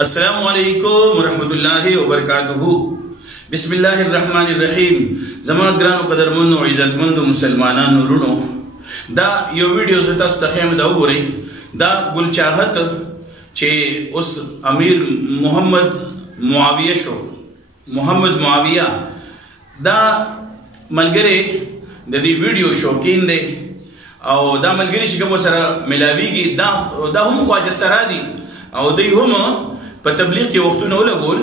السلام علیکم ورحمۃ اللہ وبرکاتہ. بسم اللہ الرحمن الرحیم. زما ګرانو قدرمنو عزتمندو مسلمانانو ورونو، دا یو ویډیو زه تاسو ته ښیم دا وګورئ. دا ګل چاهت چې اوس امیر محمد معاویه شو، محمد معاویه دا ملګری د دې ویډیو شوقین دی او دا ملګری چې کوم سره ملاویږي دا هم خواجه سره دي او دوی هم په تبلیغ کې وختونه ولګول.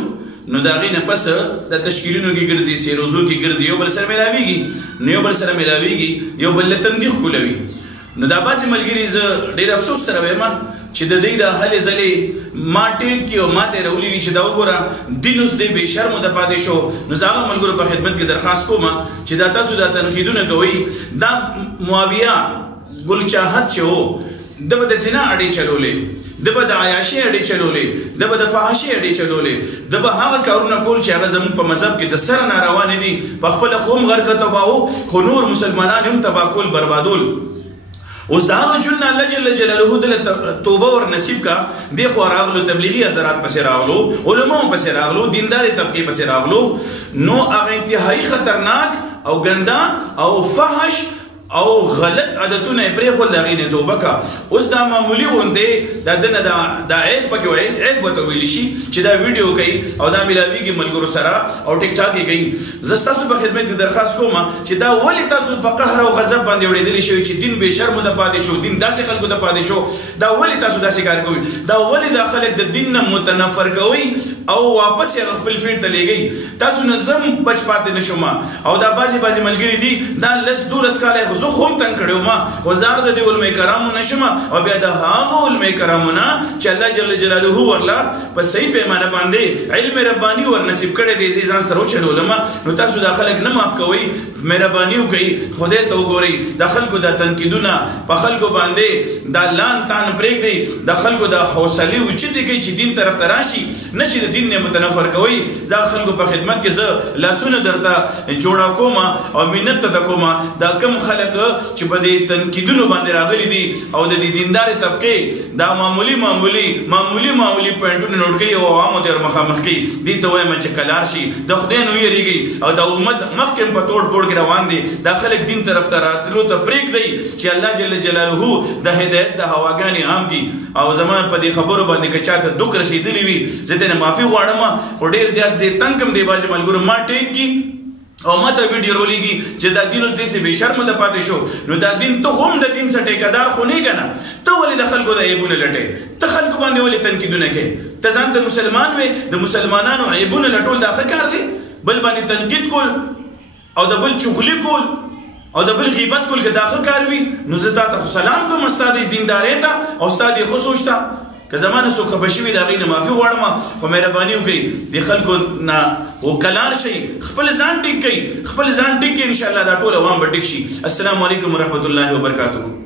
نو دا غي نه پس د تشکیلونو کې ګرځي، سیروزو کې ګرځي، یو بل سره ملاویږي، نو یو بل سره ملاویږي، یو بل تندیخ کولوي. نو دا باسي ملګری زه ډېر افسوس سره وایم چې د دې د هلې ځلې ما ټیک کې او ماته راولېږي چې دا وګوره دین اوس دی بې شرمو د پاتې شو. نو زه هغه ملګرو په خدمت کې درخواست کوم چې دا تاسو دا تنقیدونه کوئ. دا معاویه ګل چاهت چې و د به د زنا اډې چلولې، د به د عیاشۍ اډې چلولې، د به د فحاشۍ اډې چلولې، د به هغه کارونه کول چې هغه زموږ په مذهب کې د سره ناروا نه دي. په خپله خو هم غرقه تباهو، خو نور مسلمانان هم تباه کول، بربادول. اوس د هغه ژوند نه الله جل جلاله دله توبه ور نصیب کا. دی خو راغلو تبلیغي حضرات پسې راغلو، علما پسې راغلو، دینداري طبقې پسې راغلو. نو هغه انتهایی خطرناک او ګنده او فحش او غلط عادتونه پرېښول، د هغې نه توبه کا. اوس دا معمولي غوندې دا دنه دا عیب پکې وایي، عیب ورته ویلی شي چې دا ویډیو کوي او دا میلاویږي ملګرو سره او ټیک ټاک یې کوي. زه ستاسو په خدمت کې درخواست کوم چې دا ولې تاسو په قهر او غضب باندې اورېدلی شوي چې دین بې شرمو ته پاتې شو، دین داسې خلکو ته پاتې شو. دا ولې تاسو داسې کار کوئ؟ دا ولې دا خلک د دین نه متنفر کوئ او واپس یې خپل فیډ ته لیږئ؟ تاسو نه زه بچ پاتې نه شوم او دا بعضې ملګري دي دا 10-12 کاله زه خو هم تنګ کړی وم، خو زه د دې علماء کرامو نه شم او بیا د هغو علماء کرامو نه چې الله جل جلاله ورله په صحیح پیمانه باندې علم رباني ور نصیب کړی دی، زه ځان سره وچلولم. نو تاسو دا خلک نه معاف کوئ، مهرباني وکړئ، خدای ته وګورئ. د خلکو دا تنقیدونه په خلکو باندې دا لان تان پرېږدئ، د خلکو دا حوصلې اوچتې کوئ چې دین طرف ته راشي، نه چې د دین نه متنفر کوئ. دا خلکو په خدمت کې زه لاسونه درته جوړه کوم او منت ته کوم. دا کم خلک چې په دې تنقیدونو باندې راغلي دي او د دې دینداري طبقې دا معمولي پوینټونه نوټ کوي او عوامو ته ورمخامخ کوي. دې ته وایم چې کلار شي، د خدای نه ویریږئ او د امت مخکې په توړ پوړ کې روان دي. دا خلک دین طرف ته راتلو ته پرېږدئ چې الله جل جلاله د هدایت د هواګانې عام کړي. او زما په دې خبرو باندې که چاته دوک رسېدلی وي زه ترې معافي غواړم، خو ډېر زیات زه تنګ کم دی بعضې ملګرو ما ټیک کي او ما ته ویډیو راولېږي چې دا دین اوس داسې بې شرمه ته پاتې شو. نو دا دین ته خو هم د دین څه ټیکهدار خو نه یې که نه، ته ولې د خلکو د عیبونه لټې؟ ته خلکو باندې ولې تنقیدونه کوې؟ ته ځان ته مسلمان وې، د مسلمانانو عیبونه لټول دا ښه کار دی؟ بل باندې تنقید کول او د بل چغلي کول او د بل غیبت کول که دا ښه کار وي، نو زه تا ته سلام کوم ستا د دیندارۍ ته او ستا د ښه سوچ ته. که زمانه څوک خفه شوي د هغې نه معافي غواړم، خو مهرباني وکړئ د خلکو نه وکلار شئ، خپل ځان ټیک کړئ، خپل ځان ټیک کړئ، انشاءالله دا ټول عوام به ټیک شي. السلام علیکم ورحمۃ اللہ وبرکاتہ.